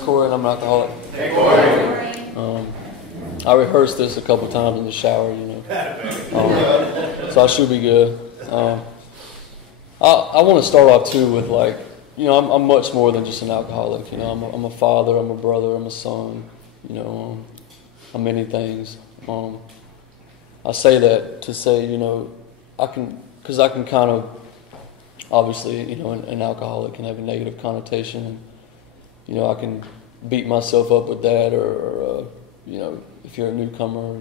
is Corey, and I'm an alcoholic. Hey, Corey. I rehearsed this a couple times in the shower, so I should be good. I want to start off too with I'm much more than just an alcoholic. I'm a father, I'm a brother, I'm a son. I'm many things. I say that to say, I can kind of, obviously, an alcoholic can have a negative connotation. I can beat myself up with that, or if you're a newcomer,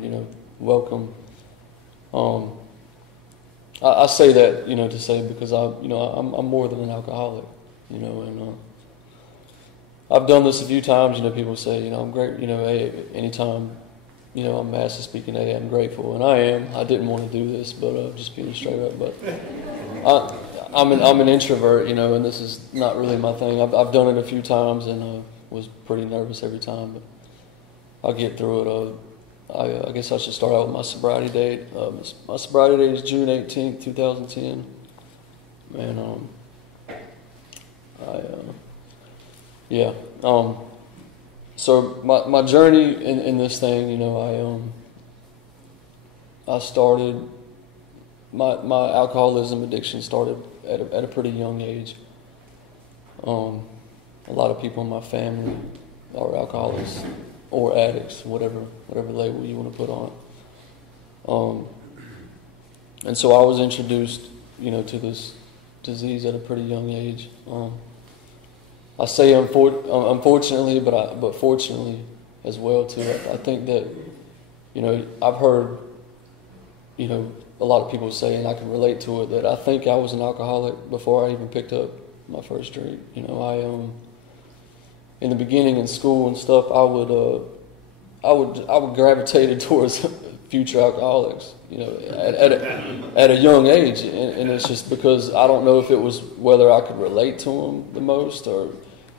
welcome. I say that, to say because I'm more than an alcoholic, and I've done this a few times. People say, I'm great. Hey, anytime, I'm asked to speak in AA, I'm grateful, and I am. I didn't want to do this, but just being straight up. But I'm an introvert, and this is not really my thing. I've done it a few times and was pretty nervous every time, but I'll get through it. I guess I should start out with my sobriety date. My sobriety date is June 18th, 2010. And so my journey in this thing, I started my alcoholism addiction started at a pretty young age. A lot of people in my family are alcoholics or addicts, whatever label you want to put on it. And so I was introduced, to this disease at a pretty young age. I say unfortunately, but fortunately as well too. I think that, I've heard, a lot of people say, and I can relate to it, that I think I was an alcoholic before I even picked up my first drink. In the beginning in school and stuff, I would gravitate towards future alcoholics, at a young age, and it's just because I don't know if it was whether I could relate to them the most, or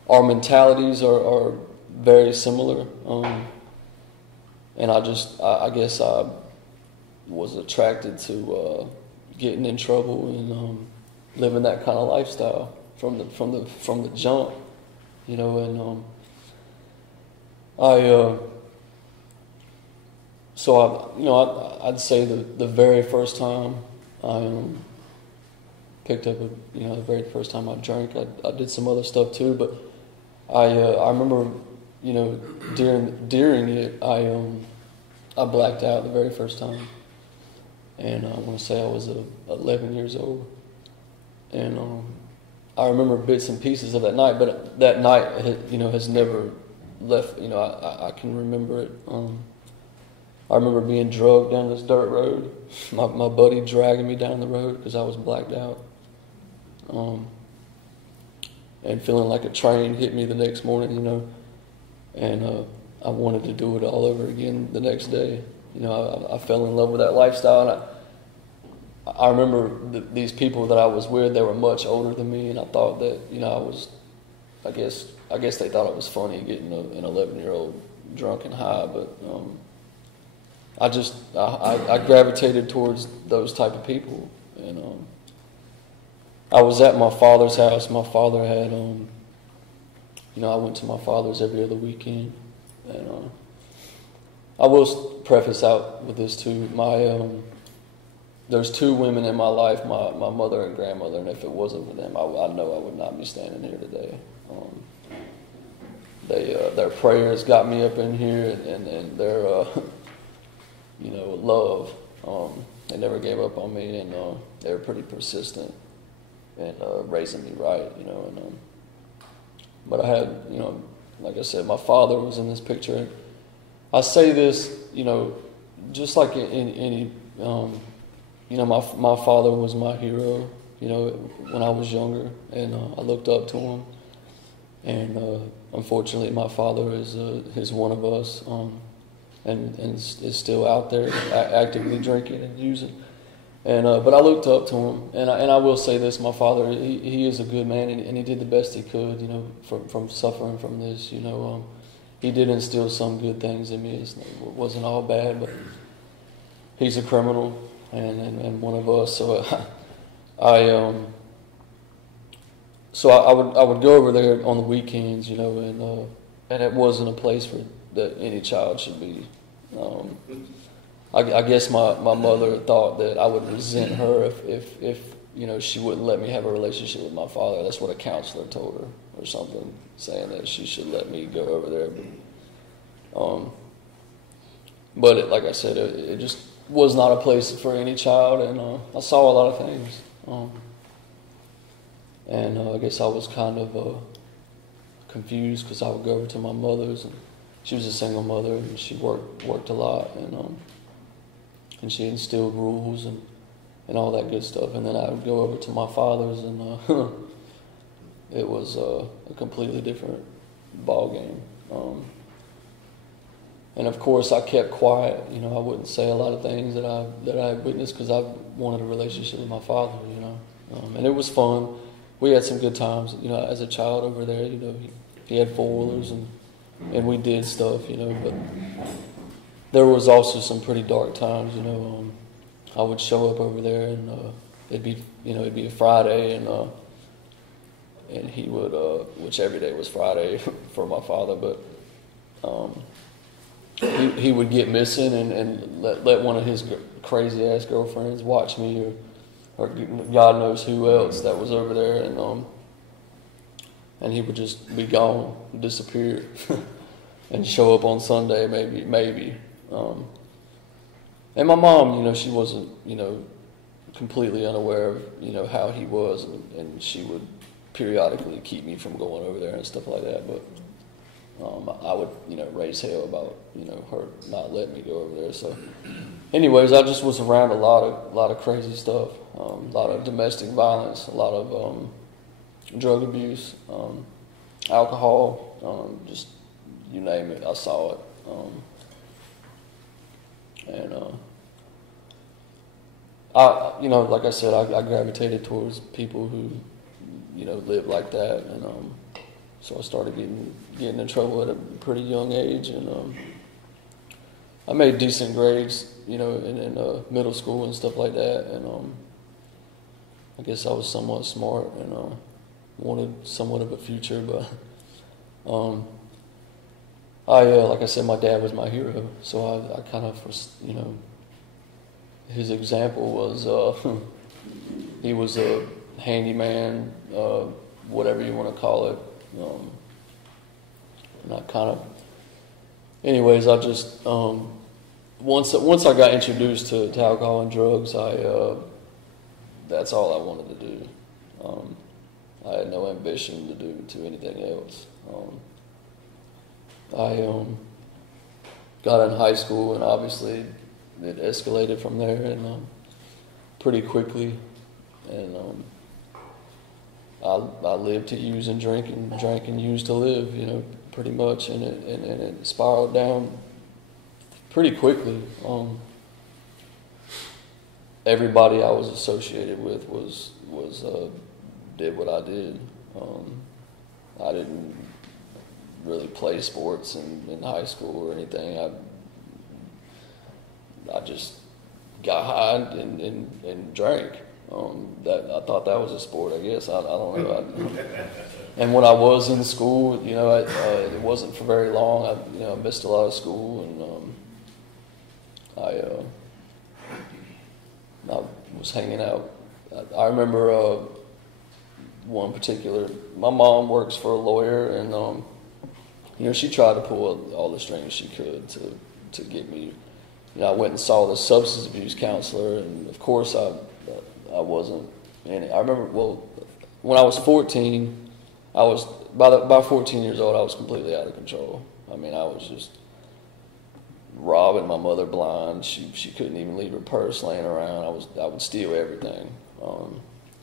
our mentalities are very similar, and I guess I was attracted to getting in trouble and living that kind of lifestyle from the jump. I'd say the very first time I picked up the very first time I drank, I did some other stuff too, but I remember, during it, I blacked out the very first time, and I want to say I was 11 years old, and I remember bits and pieces of that night, but that night, has never left. I can remember it. I remember being drugged down this dirt road. My buddy dragging me down the road because I was blacked out, and feeling like a train hit me the next morning. And I wanted to do it all over again the next day. I fell in love with that lifestyle, and I remember these people that I was with, they were much older than me, and I thought that, I guess they thought it was funny getting an 11-year-old drunk and high, but I gravitated towards those type of people, and I was at my father's house. My father had, I went to my father's every other weekend, and I will preface out with this too. There's two women in my life, my mother and grandmother, and if it wasn't for them, I know I would not be standing here today. Their prayers got me up in here, and their love. They never gave up on me, and they were pretty persistent in raising me right, but I had, like I said, my father was in this picture. I say this, just like in any, my father was my hero, when I was younger, and I looked up to him. And unfortunately, my father is one of us, and is still out there actively drinking and using. And but I looked up to him, and I will say this: my father, he is a good man, and he did the best he could, from suffering from this. He did instill some good things in me. It wasn't all bad, but he's a criminal and one of us. So I would go over there on the weekends, and and it wasn't a place that any child should be. I guess my mother thought that I would resent her if she wouldn't let me have a relationship with my father. That's what a counselor told her or something, saying that she should let me go over there. But like I said, it just was not a place for any child, and I saw a lot of things. And I guess I was kind of confused because I would go over to my mother's, and she was a single mother, and she worked a lot, and she instilled rules and all that good stuff. And then I would go over to my father's, and it was a completely different ball game. And of course, I kept quiet. I wouldn't say a lot of things that I witnessed because I wanted a relationship with my father. And it was fun. We had some good times. As a child over there, he had 4-wheelers and we did stuff. But there was also some pretty dark times. I would show up over there and it'd be a Friday and he would, which every day was Friday for my father, but he would get missing and let one of his crazy ass girlfriends watch me or God knows who else that was over there, and he would just be gone, disappear, and show up on Sunday maybe. And my mom, she wasn't completely unaware of how he was, and she would periodically keep me from going over there and stuff like that, but I would raise hell about her not letting me go over there. So anyways, I just was around a lot of crazy stuff, a lot of domestic violence, a lot of drug abuse, alcohol, just you name it, I saw it. Like I said, I gravitated towards people who live like that, and so I started getting in trouble at a pretty young age, and I made decent grades, in middle school and stuff like that, and I guess I was somewhat smart and wanted somewhat of a future, but like I said, my dad was my hero, so I kind of was, his example was he was a handyman, whatever you want to call it. And I kind of, anyways, I just once I got introduced to alcohol and drugs, that's all I wanted to do. I had no ambition to do anything else. I got in high school, and obviously it escalated from there, and pretty quickly, and I lived to use and drink, and drank and used to live, pretty much, and it spiraled down pretty quickly. Everybody I was associated with was did what I did. I didn't really play sports in high school or anything. I just got high and drank. That I thought that was a sport, I guess. I don't know. And when I was in school, it wasn't for very long. I missed a lot of school, and I was hanging out. I remember one particular. My mom works for a lawyer, and she tried to pull all the strings she could to get me. I went and saw the substance abuse counselor, and of course I wasn't in it. I remember, when I was 14, I was by 14 years old, I was completely out of control. I mean, I was just robbing my mother blind. She couldn't even leave her purse laying around. I would steal everything,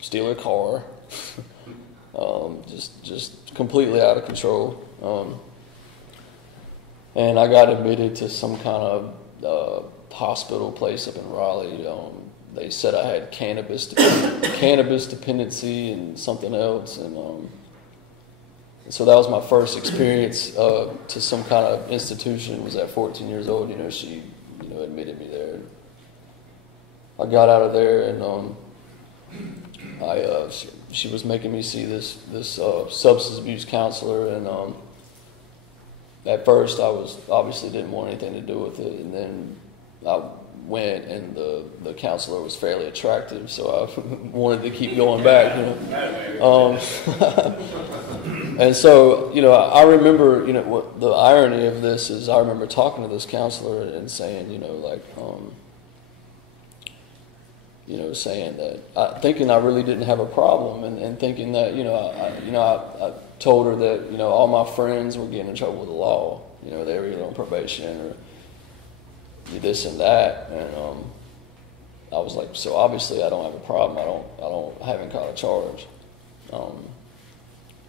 steal her car, just completely out of control. And I got admitted to some kind of hospital place up in Raleigh. They said I had cannabis dependency and something else, and so that was my first experience to some kind of institution. Was at 14 years old. She admitted me there. I got out of there, and she was making me see this substance abuse counselor, and at first I was obviously didn't want anything to do with it, and then I went, and the counselor was fairly attractive, so I wanted to keep going back, And so, I remember, what the irony of this is, I remember talking to this counselor and saying, saying that, thinking I really didn't have a problem, and thinking that, I told her that, all my friends were getting in trouble with the law, they were either on probation or this and that, and I was like, so obviously I don't have a problem. I haven't caught a charge.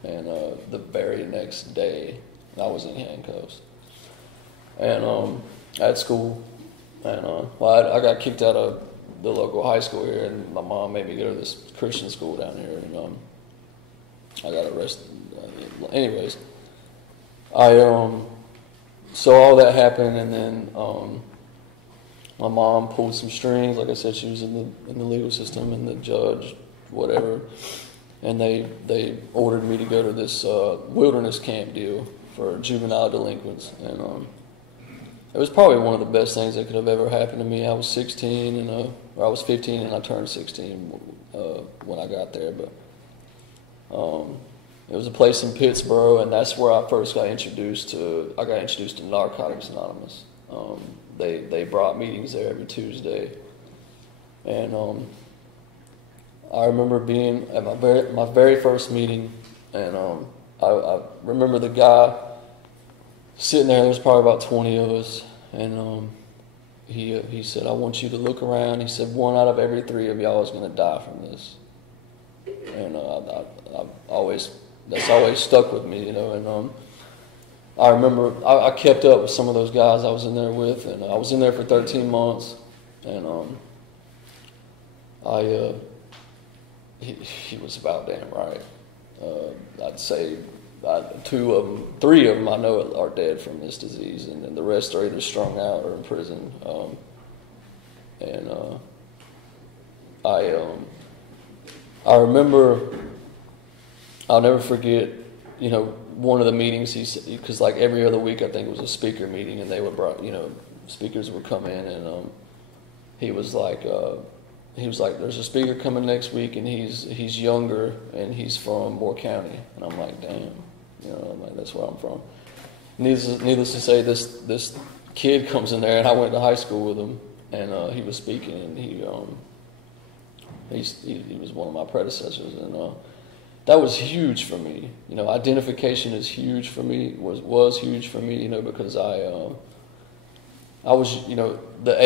And the very next day, I was in handcuffs, and at school, and I got kicked out of the local high school here, and my mom made me go to this Christian school down here, and I got arrested. Anyways, so all that happened, and then my mom pulled some strings. Like I said, she was in the legal system, and the judge, whatever, and they ordered me to go to this wilderness camp deal for juvenile delinquents, and it was probably one of the best things that could have ever happened to me. I was 16, or I was 15, and I turned 16 when I got there, but it was a place in Pittsburgh, and that's where I first got introduced to. I got introduced to Narcotics Anonymous. They brought meetings there every Tuesday, and I remember being at my very first meeting, and I remember the guy sitting there. There was probably about 20 of us, and he said, "I want you to look around." He said, "One out of every 3 of y'all is going to die from this," and that's always stuck with me, and I remember I kept up with some of those guys I was in there with, and I was in there for 13 months, and he was about damn right. I'd say 3 of them I know are dead from this disease, and then the rest are either strung out or in prison. I remember, I'll never forget, one of the meetings because like every other week I think it was a speaker meeting, and they would speakers would come in, and he was like, "There's a speaker coming next week, and he's younger, and he's from Moore County," and I'm like, "Damn, I'm like, that's where I'm from." Needless to say, this kid comes in there, and I went to high school with him, and he was speaking, and he was one of my predecessors, and that was huge for me. Identification is huge for me. Was huge for me. Because I was, the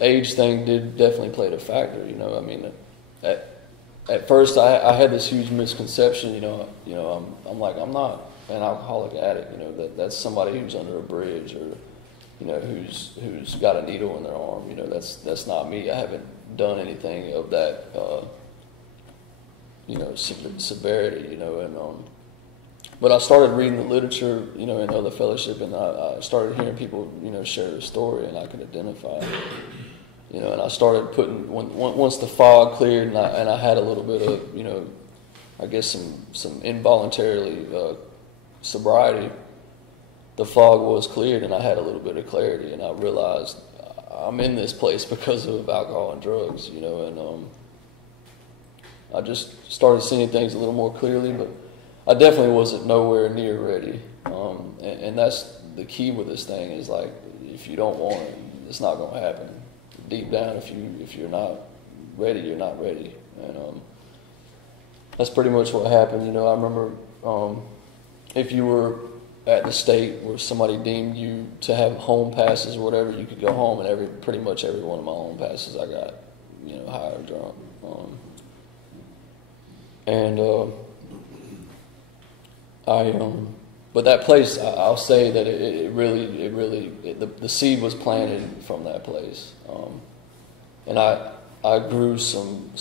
age thing definitely played a factor. I mean, at first I had this huge misconception. I'm like, I'm not an alcoholic addict. That's somebody who's under a bridge, or who's got a needle in their arm. That's not me. I haven't done anything of that. Severity, but I started reading the literature, in other fellowship, and I started hearing people, share their story, and I could identify, and I started putting, once the fog cleared, and I had a little bit of, I guess some involuntarily sobriety, the fog was cleared, and I had a little bit of clarity, and I realized I'm in this place because of alcohol and drugs, and I just started seeing things a little more clearly, but I definitely wasn't nowhere near ready. And that's the key with this thing is, like, if you don't want it, it's not going to happen. Deep down, if you're not ready, you're not ready. And that's pretty much what happened. I remember if you were at the state where somebody deemed you to have home passes or whatever, you could go home, and pretty much every one of my home passes I got, high or drunk. But that place, I'll say that the seed was planted from that place, and I grew some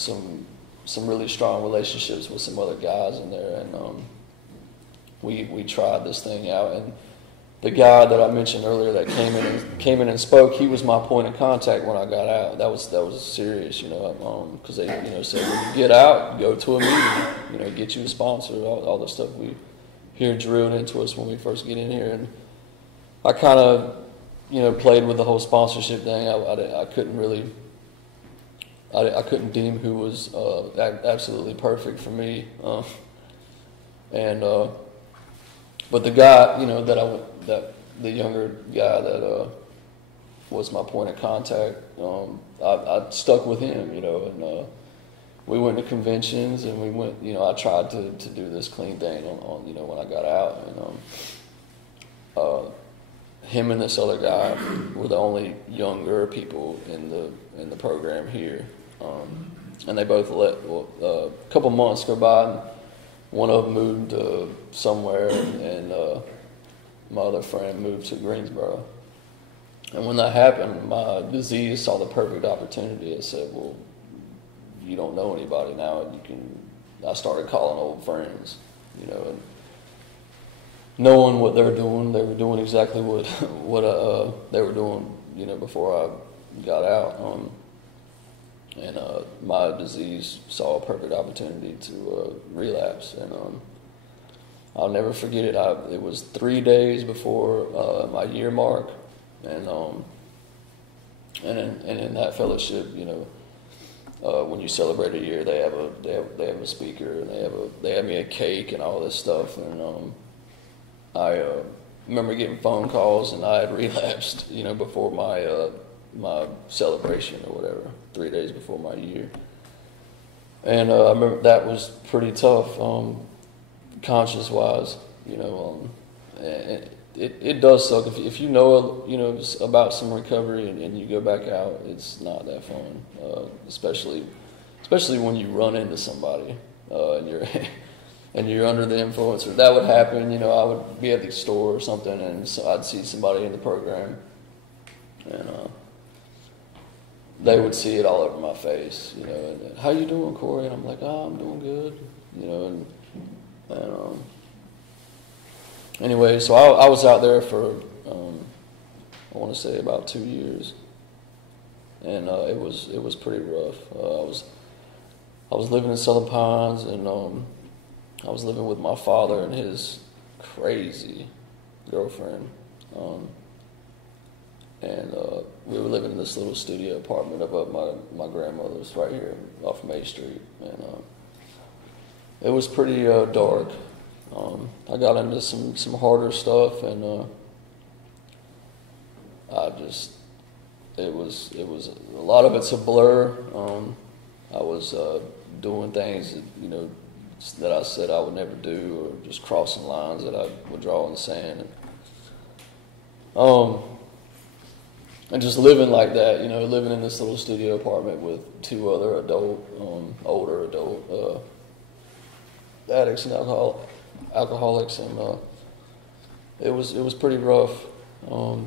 really strong relationships with some other guys in there, and we tried this thing out. And the guy that I mentioned earlier that came in and spoke, he was my point of contact when I got out. That was serious, because they said when you get out, go to a meeting, get you a sponsor, all the stuff we hear drilled into us when we first get in here. I kind of, played with the whole sponsorship thing. I couldn't really, I couldn't deem who was absolutely perfect for me. But the guy, the younger guy that was my point of contact, I stuck with him, and we went to conventions, and we went, I tried to do this clean thing on when I got out, and him and this other guy were the only younger people in the program here, and they both let a couple months go by, and one of them moved somewhere, and my other friend moved to Greensboro. And when that happened, my disease saw the perfect opportunity. It said, well, you don't know anybody now. I started calling old friends, and knowing what they were doing exactly what they were doing, before I got out. And my disease saw a perfect opportunity to relapse. And I'll never forget it. It was 3 days before my year mark. And in that fellowship, when you celebrate a year, they have a speaker, and they have me a cake and all this stuff. And I remember getting phone calls, and I had relapsed, before my celebration or whatever, 3 days before my year. And I remember that was pretty tough, conscious wise, and it does suck if you know about some recovery and you go back out. It's not that fun, especially when you run into somebody and you're under the influence. Or that would happen. I would be at the store or something, and so I'd see somebody in the program, and they would see it all over my face. And how you doing, Corey? And I'm like, oh, I'm doing good. And anyway, so I was out there for, I want to say about 2 years, and it was pretty rough. I was living in Southern Pines, and I was living with my father and his crazy girlfriend, and we were living in this little studio apartment above my grandmother's right here off May Street, and it was pretty dark. I got into some harder stuff, and it was a lot of it's a blur. I was doing things that I said I would never do, or just crossing lines that I would draw in the sand, and just living like that, living in this little studio apartment with 2 other older adult addicts and alcoholics, and it was pretty rough. I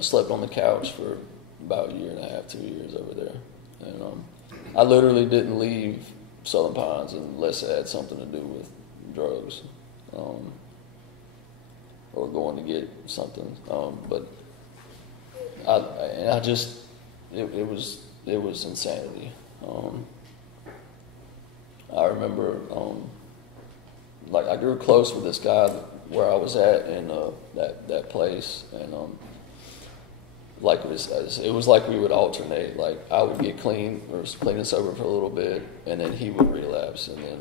slept on the couch for about a year and a half, 2 years over there, and I literally didn't leave Southern Pines unless it had something to do with drugs, or going to get something. But it was insanity. I remember, like, I grew close with this guy where I was at in that place, and like it was like we would alternate. Like, I would get clean and sober for a little bit, and then he would relapse, and then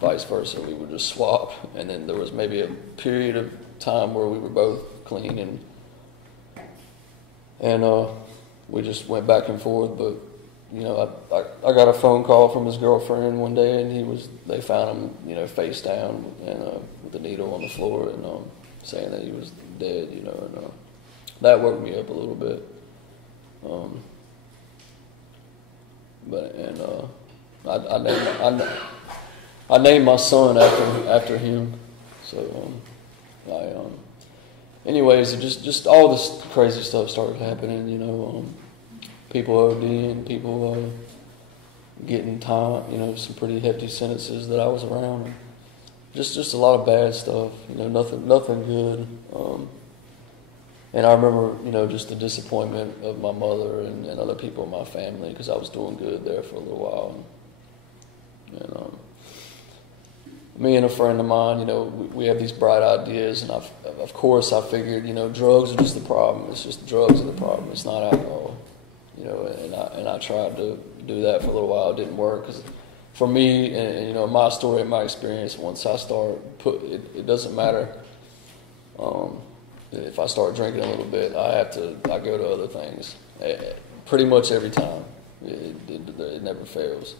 vice versa. We would just swap, and then there was maybe a period of time where we were both clean, and we just went back and forth. But I got a phone call from his girlfriend one day, and they found him, face down and with a needle on the floor, and saying that he was dead, and that woke me up a little bit. I named my son after him. So anyways, just all this crazy stuff started happening. People ODing, people getting time, some pretty hefty sentences that I was around. Just a lot of bad stuff, nothing good. And I remember, just the disappointment of my mother and other people in my family, because I was doing good there for a little while. me and a friend of mine, you know, we have these bright ideas, and of course I figured, you know, drugs are just the problem. It's just drugs are the problem. It's not alcohol, you know. And I tried to do that for a little while. It didn't work because for me, and you know, my story and my experience, once I start it doesn't matter. If I start drinking a little bit, I go to other things. Pretty much every time, it never fails.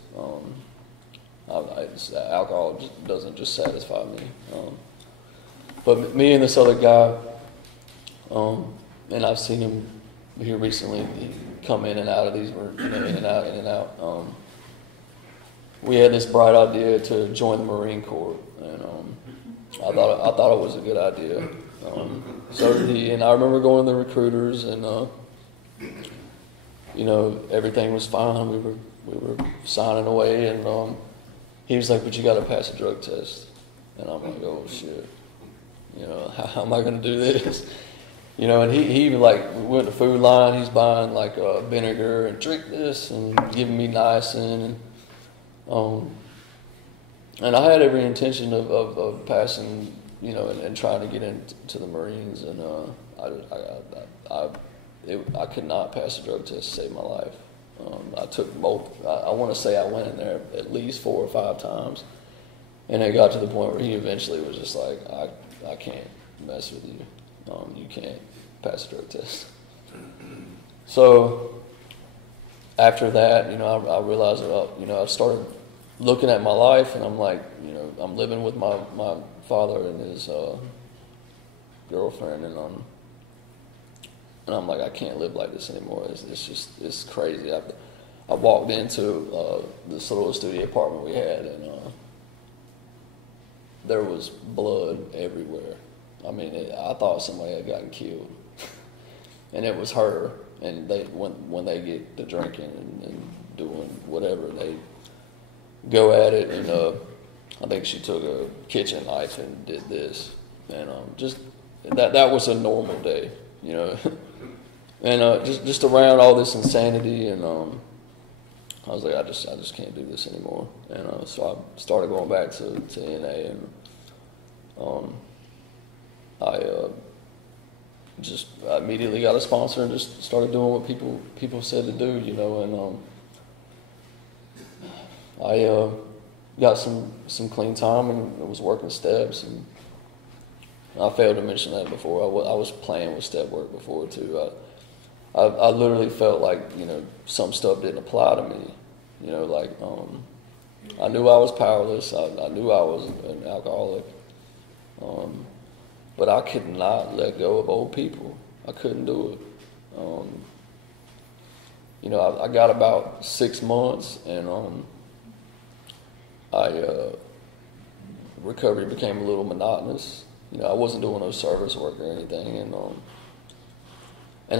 Alcohol doesn't just satisfy me. But me and this other guy, and I've seen him here recently come in and out of these, in and out. We had this bright idea to join the Marine Corps, and I thought it was a good idea. So did he, and I remember going to the recruiters, and you know, everything was fine. We were signing away, and he was like, "But you got to pass a drug test." And I'm like, "Oh shit, you know, how am I going to do this?" You know, and he even like, we went to Food Line. He's buying like vinegar and drink this, and giving me niacin, and I had every intention of passing, you know, and trying to get into the Marines, and I could not pass a drug test to save my life. I took I want to say I went in there at least 4 or 5 times, and it got to the point where he eventually was just like, I can't mess with you. You can't pass a drug test. So after that, you know, I realized that, you know, I started looking at my life, and I'm like, you know, I'm living with my father and his girlfriend, and I'm like, I can't live like this anymore. It's crazy. I walked into this little studio apartment we had, and there was blood everywhere. I mean, I thought somebody had gotten killed, and it was her. And when they get to drinking and doing whatever, they go at it. And I think she took a kitchen knife and did this, and just that was a normal day, you know. And just around all this insanity, and I was like, I just can't do this anymore. And so I started going back to NA, and I immediately got a sponsor and just started doing what people said to do, you know. And I got some clean time, and was working steps, and I failed to mention that before. I was playing with step work before too. I literally felt like, you know, some stuff didn't apply to me, you know, like I knew I was powerless. I knew I was an alcoholic, but I could not let go of old people. I couldn't do it. You know, I got about 6 months, and recovery became a little monotonous. You know, I wasn't doing no service work or anything, and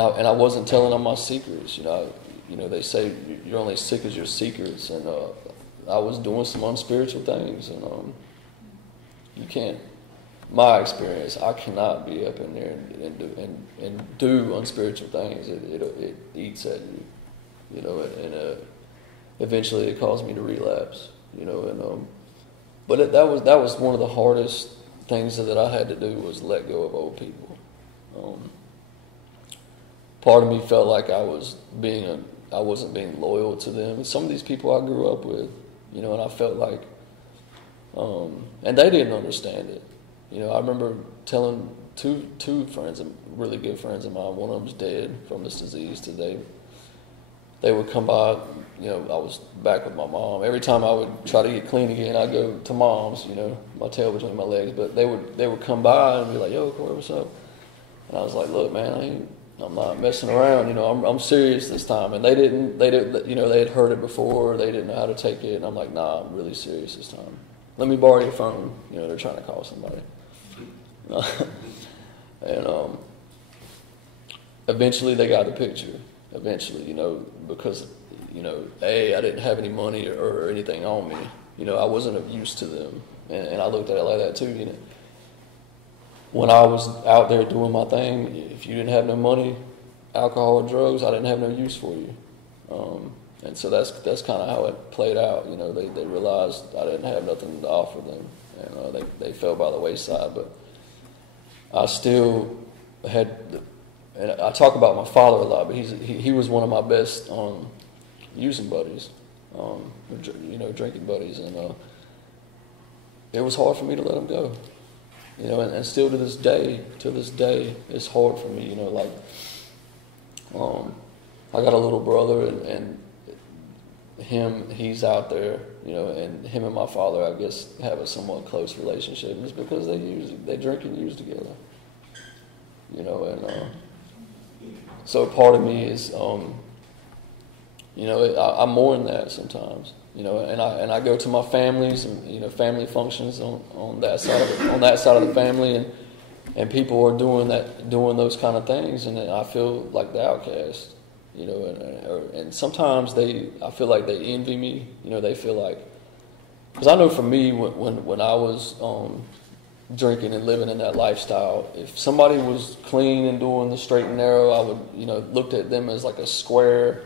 I wasn't telling them my secrets. You know, they say you're only as sick as your secrets, and I was doing some unspiritual things, and you can't. My experience, I cannot be up in there and do unspiritual things. It eats at you, you know, and eventually it caused me to relapse, you know. And but that was one of the hardest things that I had to do, was let go of old people. Part of me felt like I wasn't being loyal to them. And some of these people I grew up with, you know, and I felt like, and they didn't understand it. You know, I remember telling two friends, really good friends of mine, one of them's dead from this disease today. They would come by, you know, I was back with my mom. Every time I would try to get clean again, I'd go to mom's, you know, my tail between my legs. But they would come by and be like, "Yo, Corey, what's up?" And I was like, "Look, man, I'm not messing around. You know, I'm serious this time." And they didn't, you know, they had heard it before. They didn't know how to take it. And I'm like, "Nah, I'm really serious this time. Let me borrow your phone." You know, they're trying to call somebody. And eventually they got the picture. Eventually, you know, because, you know, I didn't have any money or anything on me. You know, I wasn't of use to them. And I looked at it like that too, you know. When I was out there doing my thing, if you didn't have no money, alcohol or drugs, I didn't have no use for you. And so that's kind of how it played out. You know, they realized I didn't have nothing to offer them. and they fell by the wayside. But I still had, and I talk about my father a lot, but he was one of my best using buddies, drinking buddies, and it was hard for me to let him go, and still to this day, it's hard for me, I got a little brother, and he's out there, and him and my father, I guess, have a somewhat close relationship. And it's because they drink and use together, and so part of me is, I mourn that sometimes, and I go to my families and family functions on that side of the family, and people are doing those kind of things, and I feel like the outcast. And sometimes I feel like they envy me. They feel like, because I know for me, when I was drinking and living in that lifestyle, if somebody was clean and doing the straight and narrow, I would, looked at them as like a square,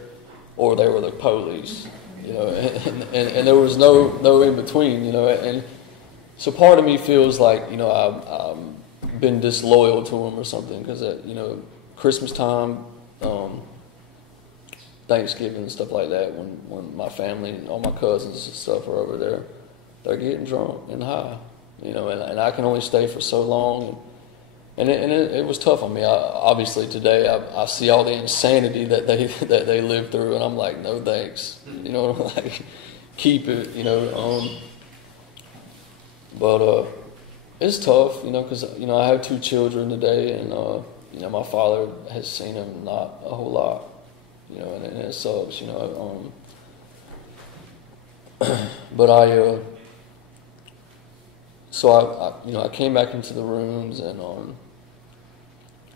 or they were the police, and there was no in between, and so part of me feels like, I've been disloyal to them or something, because Christmas time, Thanksgiving and stuff like that, when my family and all my cousins and stuff are over there, they're getting drunk and high, and I can only stay for so long, and it was tough on me. Obviously today I see all the insanity that they live through, and I'm like, no thanks, like keep it, but it's tough, because I have 2 children today, and my father has seen them not a whole lot. And it sucks, but I came back into the rooms and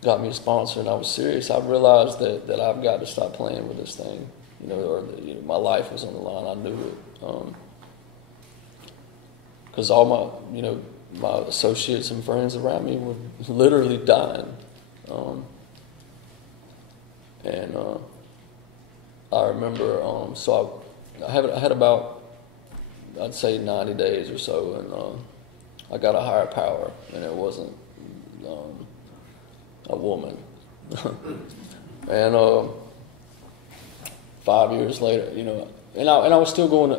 got me a sponsor, and I was serious. I realized that I've got to stop playing with this thing, my life was on the line. I knew it, because all my associates and friends around me were literally dying, and I remember, so I had about, I'd say 90 days or so, and I got a higher power, and it wasn't a woman. And 5 years later, and I was still going to,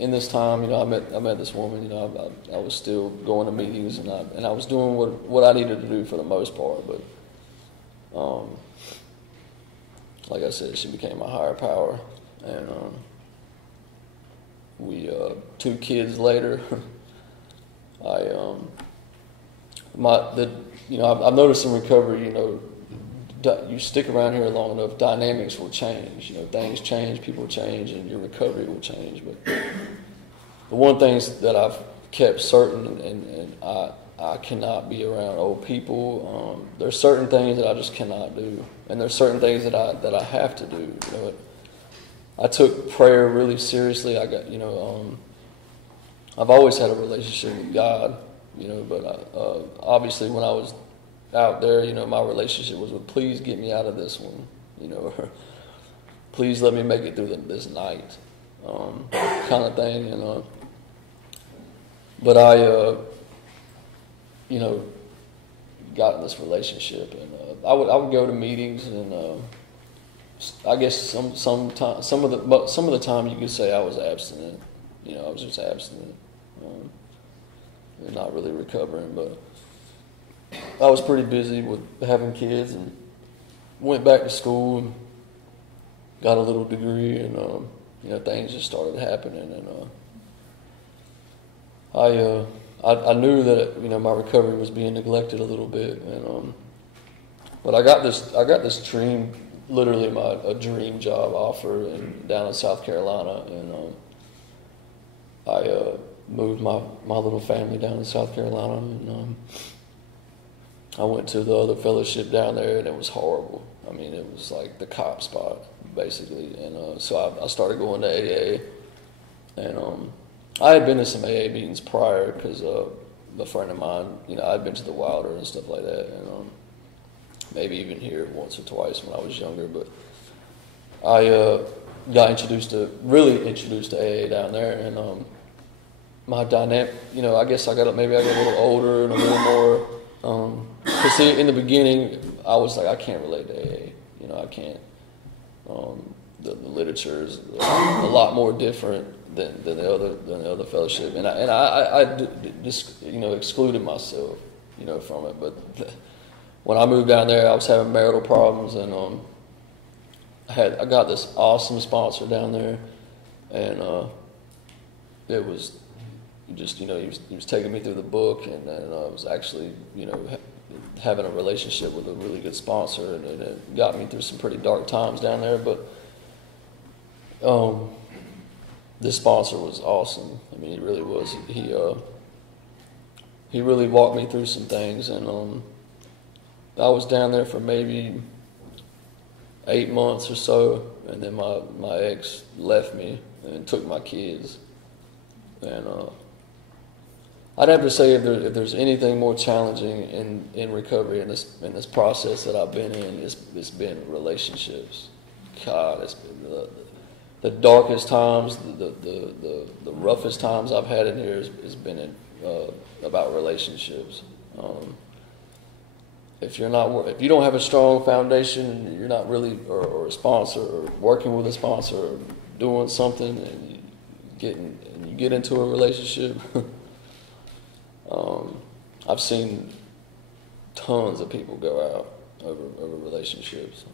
in this time, I met this woman, I was still going to meetings, and I was doing what I needed to do for the most part, but like I said, she became a higher power, and we 2 kids later, I've noticed in recovery, you stick around here long enough, dynamics will change. Things change, people change, and your recovery will change. But the one thing that I've kept certain, and I cannot be around old people. There's certain things that I just cannot do, and there's certain things that I have to do. I took prayer really seriously. I got, I've always had a relationship with God, but obviously when I was out there, my relationship was with, please get me out of this one, or please let me make it through this night, kind of thing, and but I got in this relationship, and I would go to meetings, and I guess some of the time you could say I was abstinent. I was just abstinent, and not really recovering. But I was pretty busy with having kids, and went back to school and got a little degree, and things just started happening, and I knew that my recovery was being neglected a little bit, and but I got this dream, literally a dream job offer down in South Carolina, and I moved my little family down in South Carolina, and I went to the other fellowship down there, and it was horrible. I mean, it was like the cop spot, basically, and so I started going to AA, and I had been to some AA meetings prior, because a friend of mine, I'd been to the Wilder and stuff like that, and maybe even here once or twice when I was younger, but I got introduced to AA down there, and my dynamic, I guess maybe I got a little older and a little more, because see, in the beginning, I was like, I can't relate to AA, I can't. The literature is a lot more different than the other fellowship, and I just excluded myself, from it. But when I moved down there, I was having marital problems, and I got this awesome sponsor down there, and it was just he was taking me through the book, and I was actually having a relationship with a really good sponsor, and it got me through some pretty dark times down there. But this sponsor was awesome. I mean, he really was. He really walked me through some things, and I was down there for maybe 8 months or so, and then my ex left me and took my kids. And I'd have to say, if there's anything more challenging in recovery in this process that I've been in, it's been relationships. God, it's been the darkest times, the roughest times I've had in here has been about relationships. If you don't have a strong foundation, you're not really, or a sponsor, or working with a sponsor, or doing something, and you get into a relationship. I've seen tons of people go out over relationships.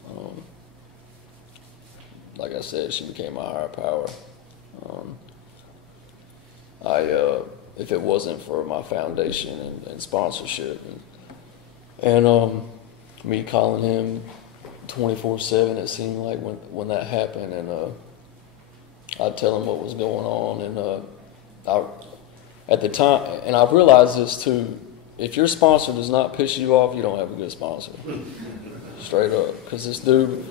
Like I said, she became my higher power. If it wasn't for my foundation and sponsorship, and me calling him 24/7, it seemed like when that happened, and I'd tell him what was going on, and at the time, and I've realized this too, if your sponsor does not piss you off, you don't have a good sponsor. Straight up. Because this dude,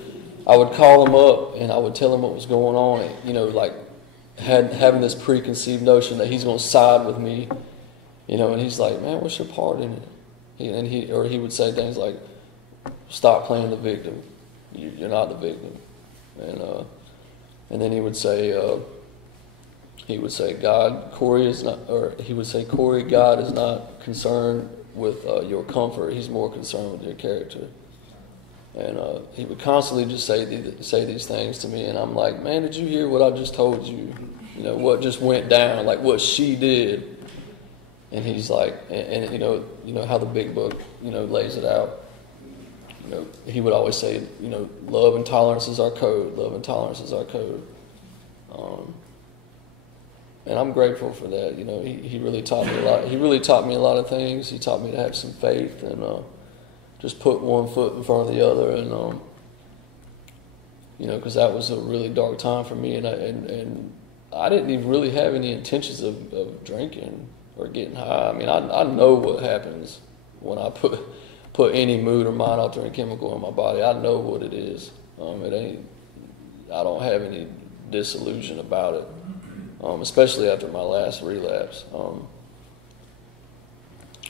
I would call him up and I would tell him what was going on, and, having this preconceived notion that he's going to side with me, and he's like, man, what's your part in it? He would say things like, stop playing the victim. You're not the victim. And then he would say, Corey, God is not concerned with your comfort. He's more concerned with your character. And he would constantly just say these things to me, and I'm like, man, did you hear what I just told you? What just went down, like what she did. And he's like, and how the big book, lays it out. He would always say, love and tolerance is our code. Love and tolerance is our code. And I'm grateful for that. He really taught me a lot. He really taught me a lot of things. He taught me to have some faith and just put one foot in front of the other. And because that was a really dark time for me, and I didn't even really have any intentions of drinking or getting high. I mean, I know what happens when I put any mood or mind-altering chemical in my body. I know what it is. I don't have any disillusion about it. Especially after my last relapse.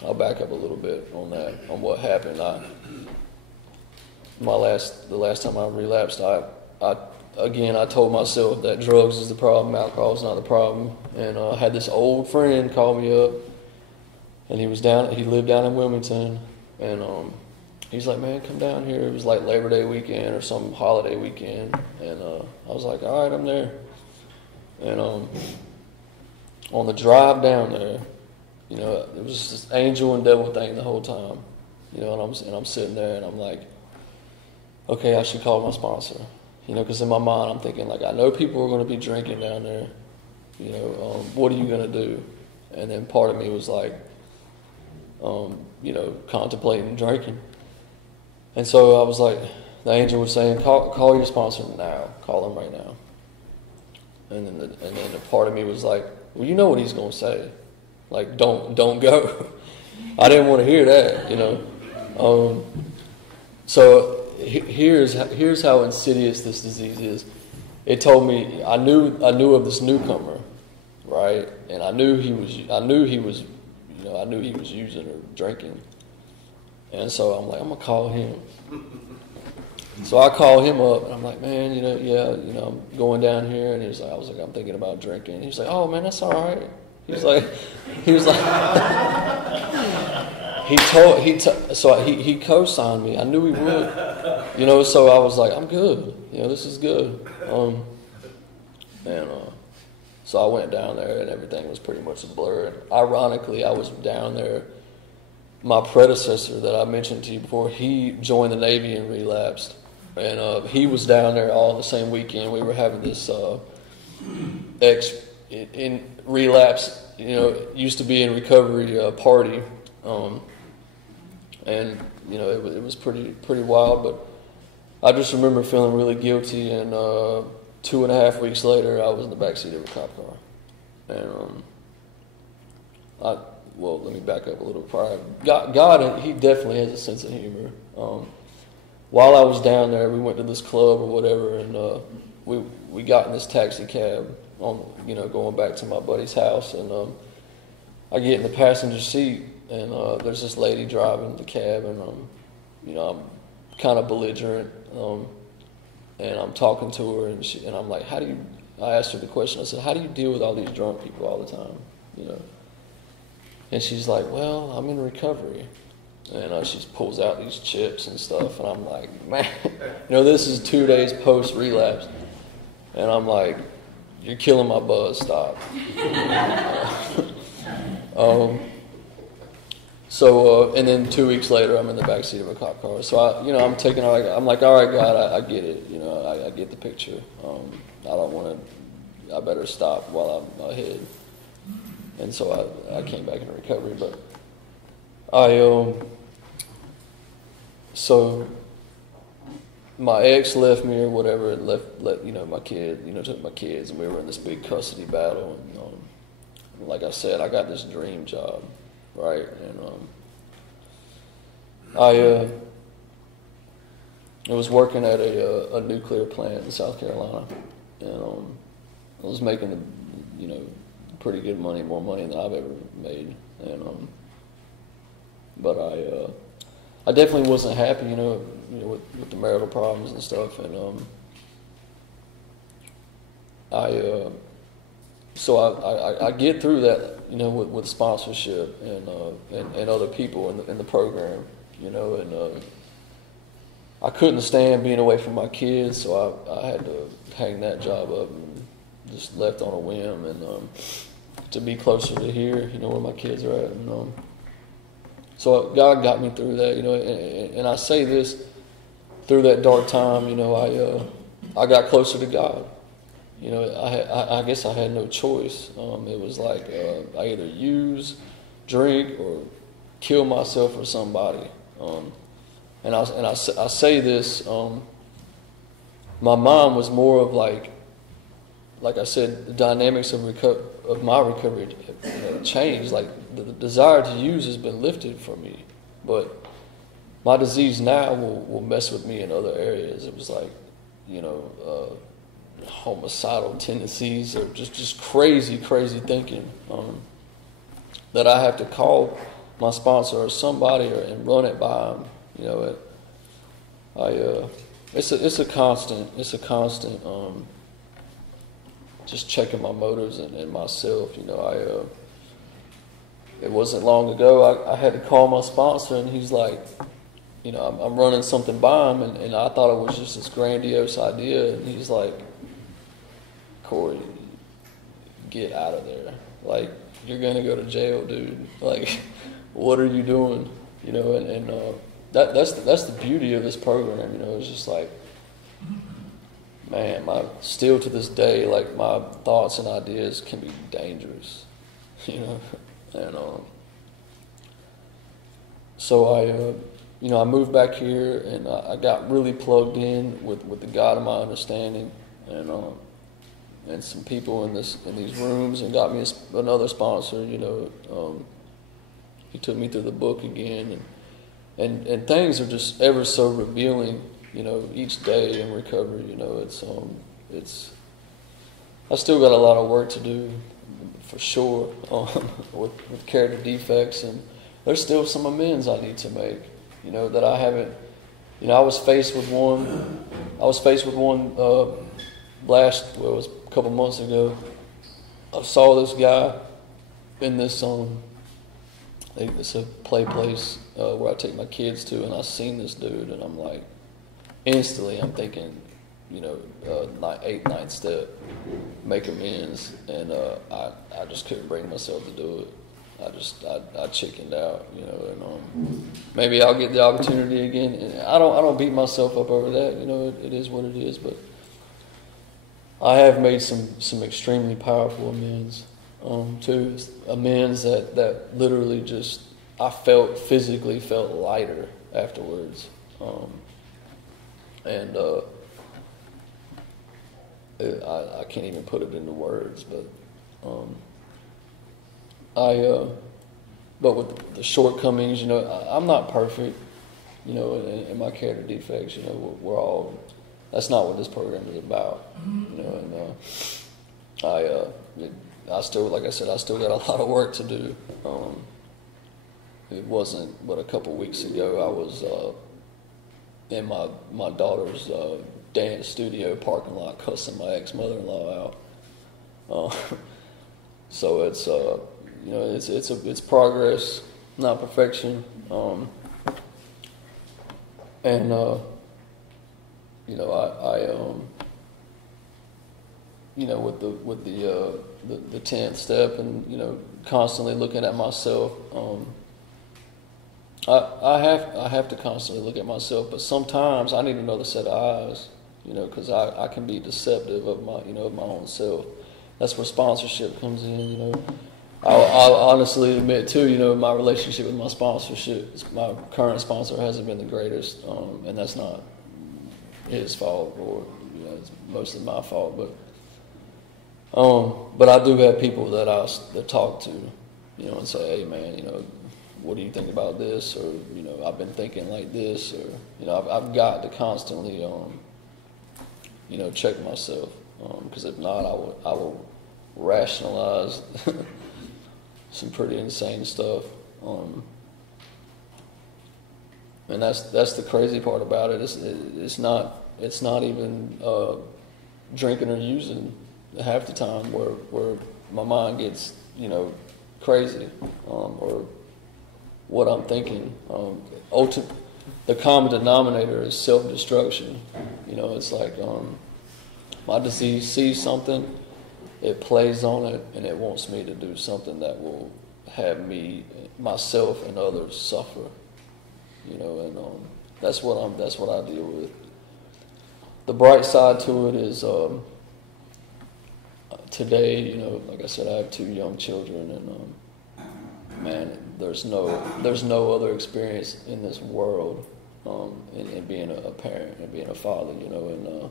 I'll back up a little bit on that, on what happened. The last time I relapsed, I told myself that drugs is the problem, alcohol is not the problem. And I had this old friend call me up, and he lived down in Wilmington, and he's like, man, come down here. It was like Labor Day weekend or some holiday weekend, and I was like, all right, I'm there. And on the drive down there, it was just this angel and devil thing the whole time. And I'm sitting there and I'm like, okay, I should call my sponsor. Because in my mind I'm thinking, like, I know people are going to be drinking down there. What are you going to do? And then part of me was like, contemplating drinking. And so I was like, the angel was saying, call your sponsor now. Call him right now. And then a part of me was like, well, you know what he's going to say. Like, don't go. I didn't want to hear that, So here's how insidious this disease is. It told me, I knew of this newcomer, right? And I knew he was using or drinking. And so I'm like, I'm going to call him. So I call him up, and I'm like, man, I'm going down here, and I was like, I'm thinking about drinking. He's like, oh man, that's all right. He was like, he co-signed me. I knew he would, you know. So I was like, I'm good. You know, this is good. So I went down there, and everything was pretty much a blur. And ironically, I was down there. My predecessor that I mentioned to you before, he joined the Navy and relapsed, and he was down there all the same weekend. We were having this in relapse, you know, used to be in recovery party, and you know it was pretty wild. But I just remember feeling really guilty, and 2.5 weeks later, I was in the backseat of a cop car, and well, let me back up a little prior. God, he definitely has a sense of humor. While I was down there, we went to this club or whatever, and we got in this taxi cab going back to my buddy's house, and I get in the passenger seat, and there's this lady driving the cab, and I'm kind of belligerent, and I'm talking to her, and I'm like, I asked her the question. I said, how do you deal with all these drunk people all the time, you know? And she's like, well, I'm in recovery. And she pulls out these chips and stuff, and I'm like, man, this is 2 days post-relapse. And I'm like, you're killing my buzz, stop. And then 2 weeks later, I'm in the backseat of a cop car. So, I'm like, all right, God, I get it. I get the picture. I better stop while I'm ahead. And so I came back into recovery, but so my ex left me or whatever, and let my kid, took my kids, and we were in this big custody battle. And like I said, I got this dream job, right? And I was working at a nuclear plant in South Carolina, and I was making pretty good money, more money than I've ever made, and but I definitely wasn't happy, with the marital problems and stuff, and I get through that, with sponsorship and other people in the program, and I couldn't stand being away from my kids, so I had to hang that job up and just left on a whim, and to be closer to here, where my kids are at. And so God got me through that, and I say this, through that dark time, I got closer to God. I guess I had no choice. It was like I either use, drink, or kill myself or somebody. And I say this, my mom was more of like I said, the dynamics of my recovery have changed. Like the desire to use has been lifted from me, but my disease now will mess with me in other areas. It was like, homicidal tendencies or just crazy thinking, that I have to call my sponsor or somebody and run it by them. It's a constant. Just checking my motives and myself. It wasn't long ago I had to call my sponsor, and he's like, I'm running something by him, and I thought it was just this grandiose idea, and he's like, Corey, get out of there. Like, you're gonna go to jail, dude. Like, what are you doing? That's the beauty of this program. It's just like, man, still to this day, like, my thoughts and ideas can be dangerous, and so I moved back here, and I got really plugged in with the God of my understanding, and some people in these rooms, and got me another sponsor. He took me through the book again, and things are just ever so revealing. Each day in recovery, it's I still got a lot of work to do, for sure, with character defects, and there's still some amends I need to make, that I haven't. I was faced with one. It was a couple months ago. I saw this guy, in this it's a play place where I take my kids to, and I seen this dude, and I'm like, instantly I'm thinking, eighth, ninth step, make amends, and I just couldn't bring myself to do it. I chickened out, and maybe I'll get the opportunity again. And I don't beat myself up over that, it is what it is, but I have made some extremely powerful amends. Too, amends that literally just I physically felt lighter afterwards, and I can't even put it into words, but but with the shortcomings, I'm not perfect, and my character defects, we're all. That's not what this program is about, and I still, like I said, I still got a lot of work to do. It wasn't but a couple weeks ago I was in my daughter's dance studio parking lot cussing my ex-mother-in-law out. So it's progress, not perfection. With the 10th step, and constantly looking at myself. I have to constantly look at myself, but sometimes I need another set of eyes, because I can be deceptive of my own self. That's where sponsorship comes in. I'll honestly admit too, my relationship with my current sponsor hasn't been the greatest, and that's not his fault, or it's mostly my fault, but I do have people that talk to, and say, hey man, what do you think about this? Or, I've been thinking like this, or, I've got to constantly, check myself. Because if not, I will rationalize some pretty insane stuff. And that's the crazy part about it. It's not even drinking or using half the time where my mind gets, crazy, or what I'm thinking. The common denominator is self-destruction. It's like my disease sees something, it plays on it, and it wants me to do something that will have myself and others suffer. And that's what I deal with. The bright side to it is today, like I said, I have 2 young children, and man, there's no other experience in this world in being a parent and being a father, and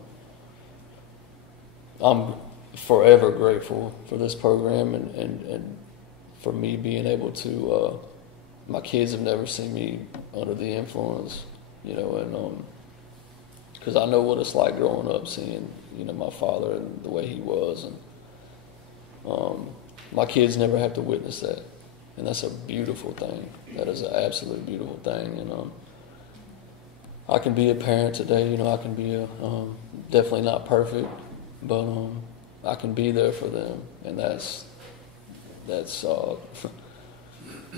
I'm forever grateful for this program and for me being able to. My kids have never seen me under the influence, and because I know what it's like growing up seeing, my father and the way he was, and my kids never have to witness that. And that's a beautiful thing. That is an absolute beautiful thing. And I can be a parent today. I can be definitely not perfect, but I can be there for them, and that's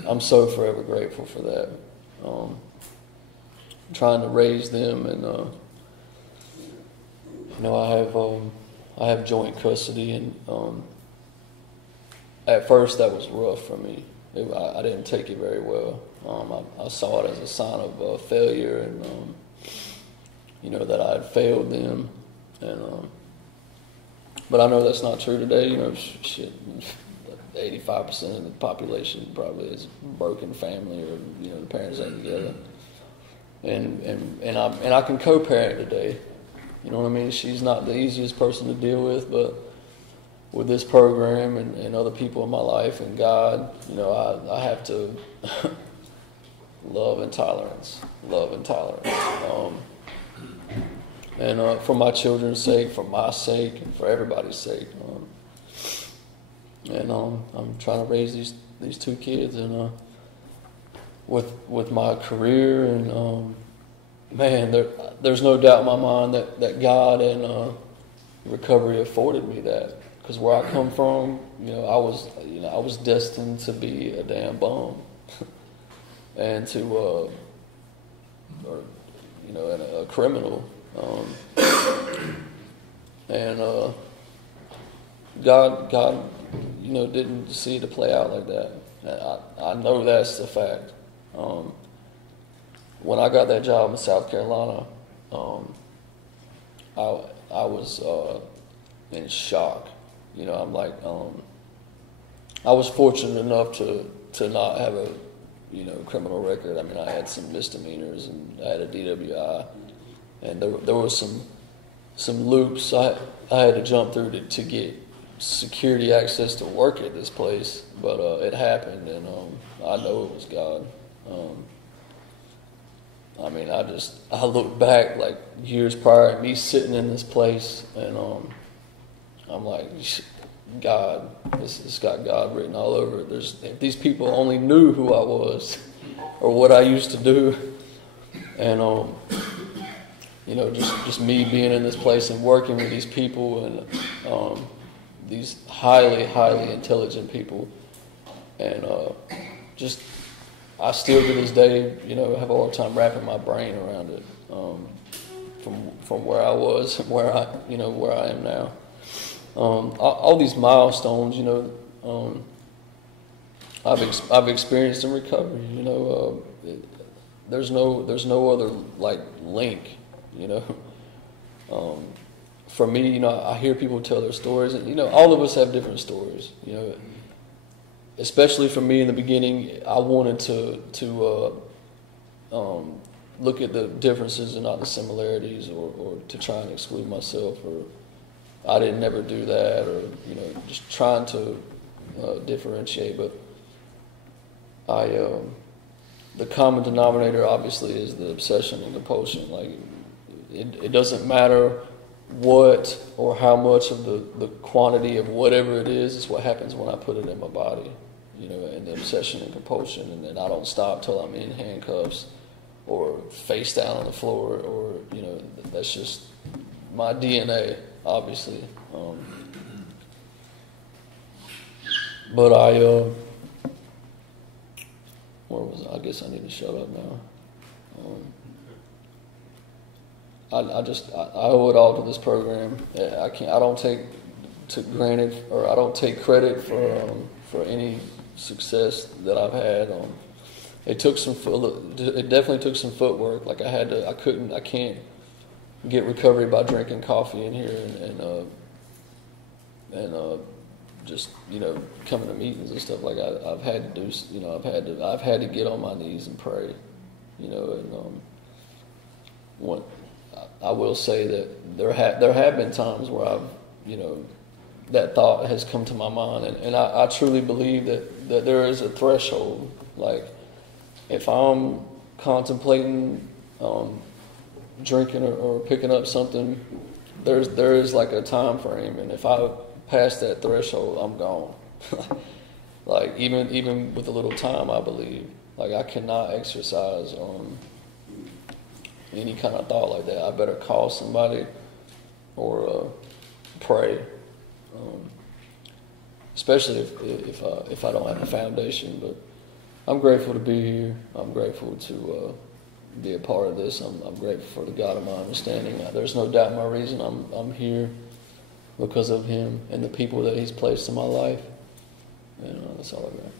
I'm so forever grateful for that. Trying to raise them, and I have joint custody, and at first that was rough for me. I didn't take it very well. I saw it as a sign of failure, and that I had failed them, and but I know that's not true today. 85% of the population probably is broken family, or the parents ain't together, and I can co-parent today. You know what I mean? She's not the easiest person to deal with, but with this program and other people in my life and God, I have to love and tolerance. And for my children's sake, for my sake, and for everybody's sake. And I'm trying to raise these 2 kids, and with my career, and man, there's no doubt in my mind that God and recovery afforded me that. because where I come from, I was destined to be a damn bum, and to, and a criminal, and God, didn't see it to play out like that. I know that's the fact. When I got that job in South Carolina, I was in shock. I'm like, I was fortunate enough to not have a, criminal record. I mean, I had some misdemeanors and I had a DWI, and there was some loops I had to jump through to get security access to work at this place, but it happened, and I know it was God. I mean, I look back like years prior, me sitting in this place, and I'm like, God, it's got God written all over it. If these people only knew who I was or what I used to do, and just me being in this place and working with these people, and these highly, highly intelligent people, and I still to this day, have a hard time wrapping my brain around it, from where I was and where I am now. All these milestones, I've experienced in recovery. There's no other like link, For me, I hear people tell their stories, and all of us have different stories. Especially for me in the beginning, I wanted to look at the differences and not the similarities, or to try and exclude myself, or I didn't never do that, or just trying to differentiate. But the common denominator obviously is the obsession and compulsion. Like it doesn't matter what or how much of the quantity of whatever it is. It's what happens when I put it in my body. And the obsession and compulsion, and then I don't stop till I'm in handcuffs or face down on the floor, or that's just my DNA, obviously. But where was I? I guess I need to shut up now. I owe it all to this program. I don't take to granted, or I don't take credit for any success that I've had. It definitely took some footwork. Like I can't get recovery by drinking coffee in here and just coming to meetings and stuff. Like I've had to do, I've had to get on my knees and pray, and I will say that there have been times where I've that thought has come to my mind, and I truly believe that there is a threshold. Like if I'm contemplating drinking or picking up something, there is like a time frame, and if I pass that threshold, I'm gone. Like even with a little time, I believe like I cannot exercise any kind of thought like that. I better call somebody or pray. Especially if I don't have a foundation. But I'm grateful to be here. I'm grateful to be a part of this. I'm grateful for the God of my understanding. There's no doubt in my reason I'm here because of Him and the people that He's placed in my life. And that's all I got.